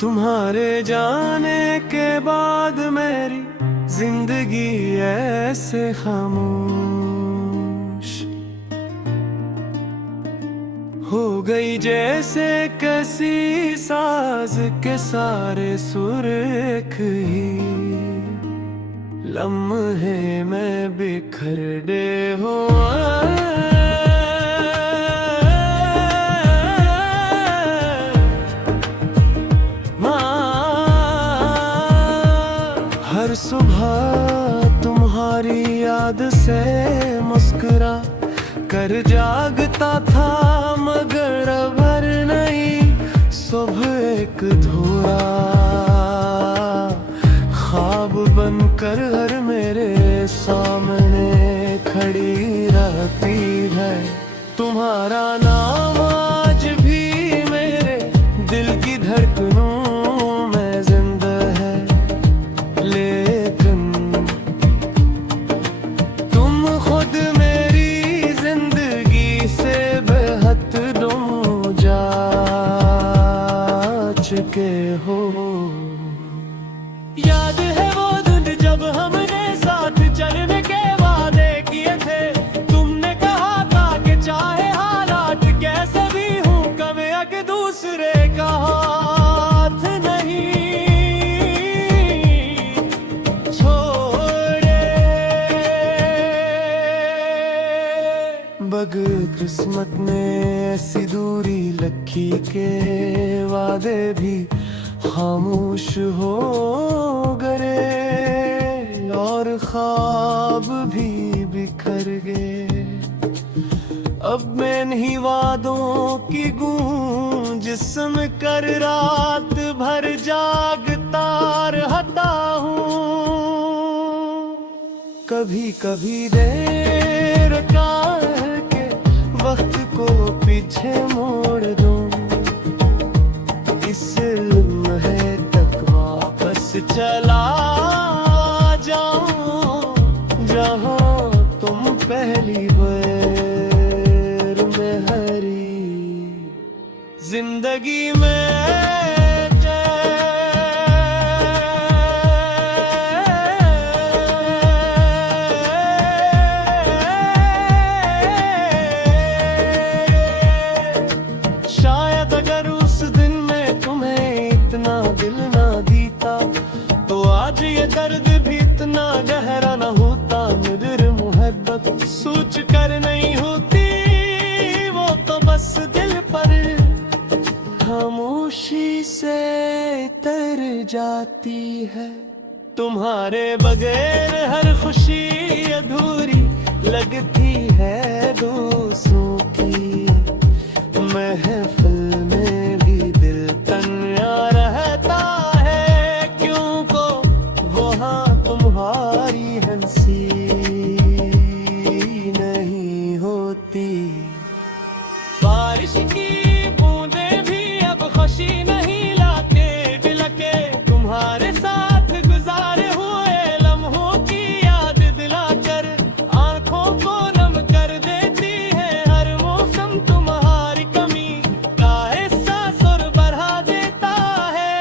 तुम्हारे जाने के बाद मेरी जिंदगी ऐसे खामोश हो गई जैसे किसी साज के सारे सुर एक ही लम्हे में बिखर दे हो। हर सुबह तुम्हारी याद से मुस्कुरा कर जागता था, मगर अब हर नई सुबह एक धुआ ख्वाब बनकर हर मेरे सामने खड़ी रहती है। तुम्हारा नाम आज भी मेरे दिल की धड़कनों में जिंदा है, लेकिन तुम खुद मेरी जिंदगी से बेहद दूर जा चुके हो। याद है वो दिन जब हमने साथ चलने के वादे किए थे, तुमने कहा था कि चाहे हालात कैसे भी हों कभी एक दूसरे का हाथ नहीं छोड़े। बदकिस्मत ने ऐसी दूरी रखी के वादे भी खामोश हो गए और ख्वाब भी बिखर गए। अब मैं नहीं वादों की गूंज सुन कर रात भर जागता रहता हूँ। कभी कभी देर करके वक्त को पीछे मोड़ दूं, इस लम्हे तक वापस चला जाऊं जहां तुम पहली बार में हरी जिंदगी में शायद अगर उस दिन में तुम्हें इतना दिल ना दीता तो आज ये दर्द भी इतना गहरा न होता। मगर मोहब्बत सोच कर नहीं होती, वो तो बस दिल पर खामोशी से तर जाती है। तुम्हारे बगैर हर खुशी अधूरी लगती है दूसरों की महफिल में भी दिल तन्हा रहता है, क्यों को वहाँ तुम्हारी हंसी नहीं होती। बारिश की बूंदें भी अब खुशी नहीं लाते, दिल के तुम्हारे साथ गुजारे हुए लम्हों की याद दिलाकर आंखों को नम कर देती है हर मौसम। तुम्हारी कमी का एहसास और बढ़ा देता है।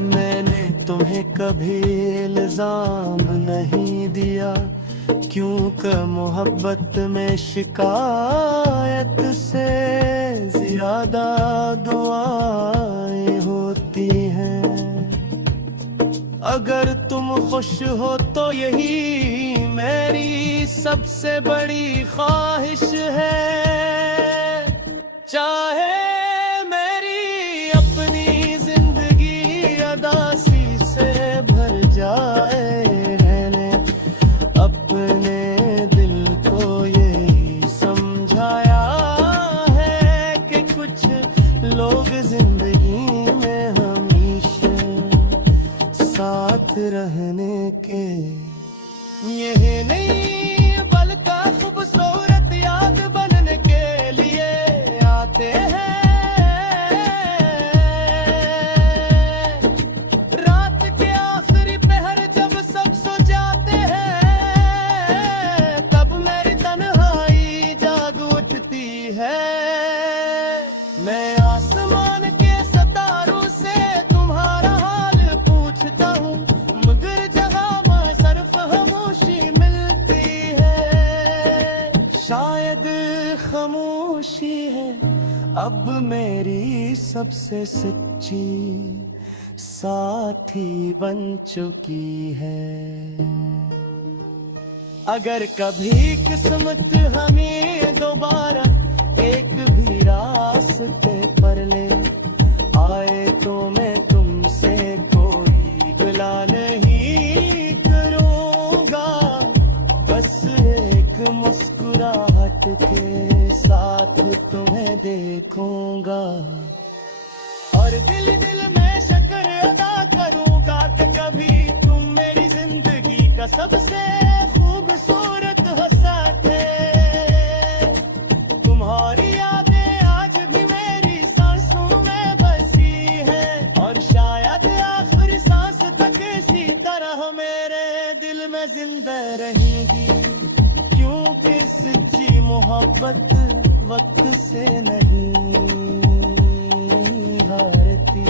मैंने तुम्हें कभी इल्जाम नहीं दिया, क्योंकि मोहब्बत में शिकायत से ज्यादा दुआएं होती हैं। अगर तुम खुश हो तो यही मेरी सबसे बड़ी ख्वाहिश है। चाहे मेरी अपनी जिंदगी अदासी से भर जाए, रहने अपने दिल को यही समझाया है कि कुछ लोग जिंदगी में हमेशा साथ रहने के ये नहीं बल्कि खूबसूरत याद बनने के लिए आते हैं। शायद खामोशी है अब मेरी सबसे सच्ची साथी बन चुकी है। अगर कभी किस्मत हमें दोबारा एक भी रास्ते पर ले आए तो मैं तुमसे कोई गिला नहीं करूँगा, बस एक मुस्कुराहट के साथ तुम्हें देखूंगा। और दिल दिल में शुक्र अदा करूंगा कि कभी तुम मेरी जिंदगी का सबसे खूबसूरत हिस्सा थे। तुम्हारी यादें आज भी मेरी सांसों में बसी है और शायद आखिरी सांस तक इसी तरह मेरे दिल में जिंदा रहेगी, क्योंकि सच्ची मोहब्बत वक्त से नहीं हारती,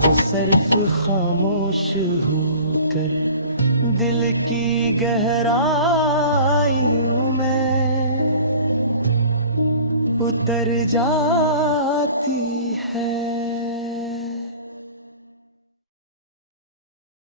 वो सिर्फ खामोश होकर दिल की गहराइयों में उतर जाती है।